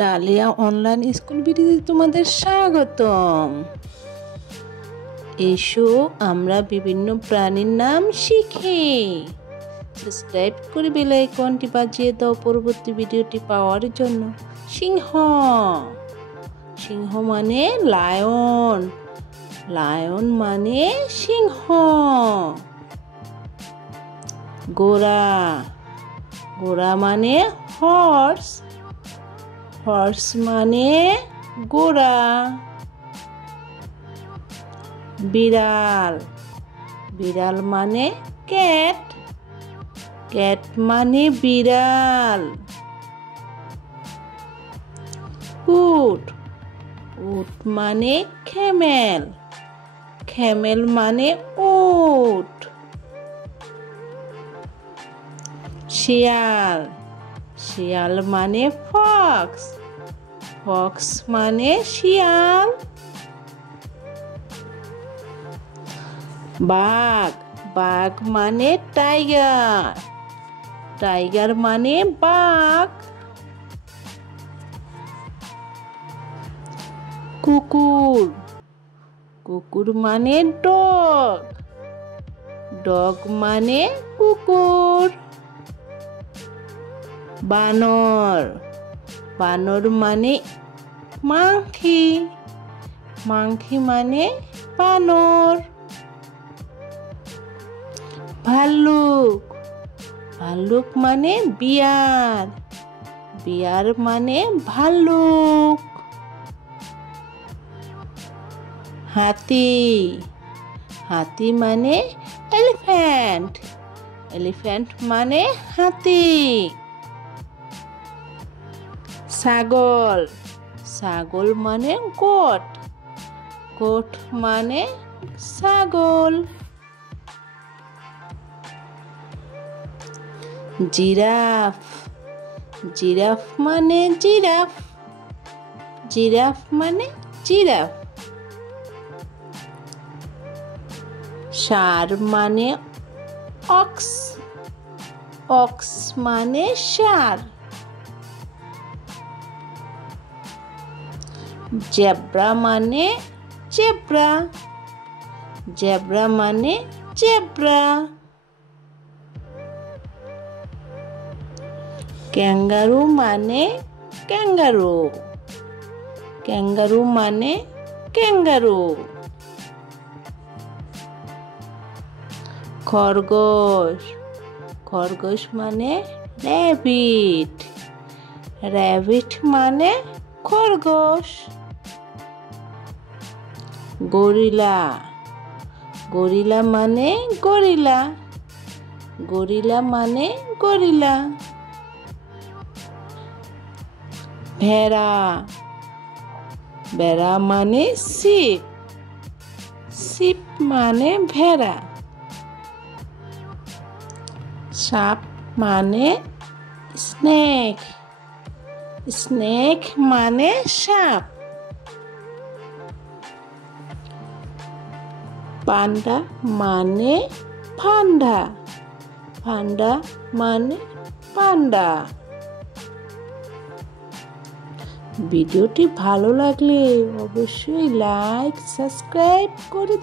Dahlia online school ভিডিওতে তোমাদের স্বাগতম। এসো আমরা বিভিন্ন প্রাণীর নাম শিখি। সাবস্ক্রাইব করে বেল আইকনটি বাজিয়ে দাও পরবর্তী ভিডিওটি পাওয়ার জন্য। সিংহ, সিংহ মানে লায়ন, লায়ন মানে সিংহ। ঘোড়া, ঘোড়া মানে হর্স, হর্স মানে ঘোড়া। বিড়াল, বিড়াল মানে ক্যাট, ক্যাট মানে বিড়াল। উট, উট মানে ক্যামেল, ক্যামেল মানে উট। শিয়াল, শিয়াল মানে ফক্স, ফক্স মানে শিয়াল। বাঘ, বাঘ মানে টাইগার, টাইগার মানে বাঘ। কুকুর, কুকুর মানে ডগ, ডগ মানে কুকুর। বানর, বানর মানে মাংকি, মাংকি মানে বানর। ভাল্লুক, ভাল্লুক মানে বিয়ার, বিয়ার মানে ভাল্লুক। হাতি, হাতি মানে এলিফ্যান্ট, এলিফ্যান্ট মানে হাতি। ছাগল, ছাগল মানে গোট, গোট মানে ছাগল। জিরাফ, জিরাফ মানে জিরাফ, জিরাফ মানে জিরাফ। ষাঁড় মানে অক্স, অক্স মানে ষাঁড়। জেব্রা মানে জেব্রা, জেব্রা মানে জেব্রা। ক্যাঙ্গারু মানে ক্যাঙ্গারু, ক্যাঙ্গারু মানে ক্যাঙ্গারু। খরগোশ, খরগোশ মানে র্যাবিট, র্যাবিট মানে খরগোশ। গরিলা, গরিলা মানে গরিলা, গরিলা মানে গরিলা। ভেড়া, ভেড়া মানে শিপ, শিপ মানে ভেড়া। সাপ মানে স্নেক, স্নেক মানে সাপ। পান্ডা মানে পান্ডা, পান্ডা মানে পান্ডা। ভিডিওটি ভালো লাগলে অবশ্যই লাইক সাবস্ক্রাইব করে দিন।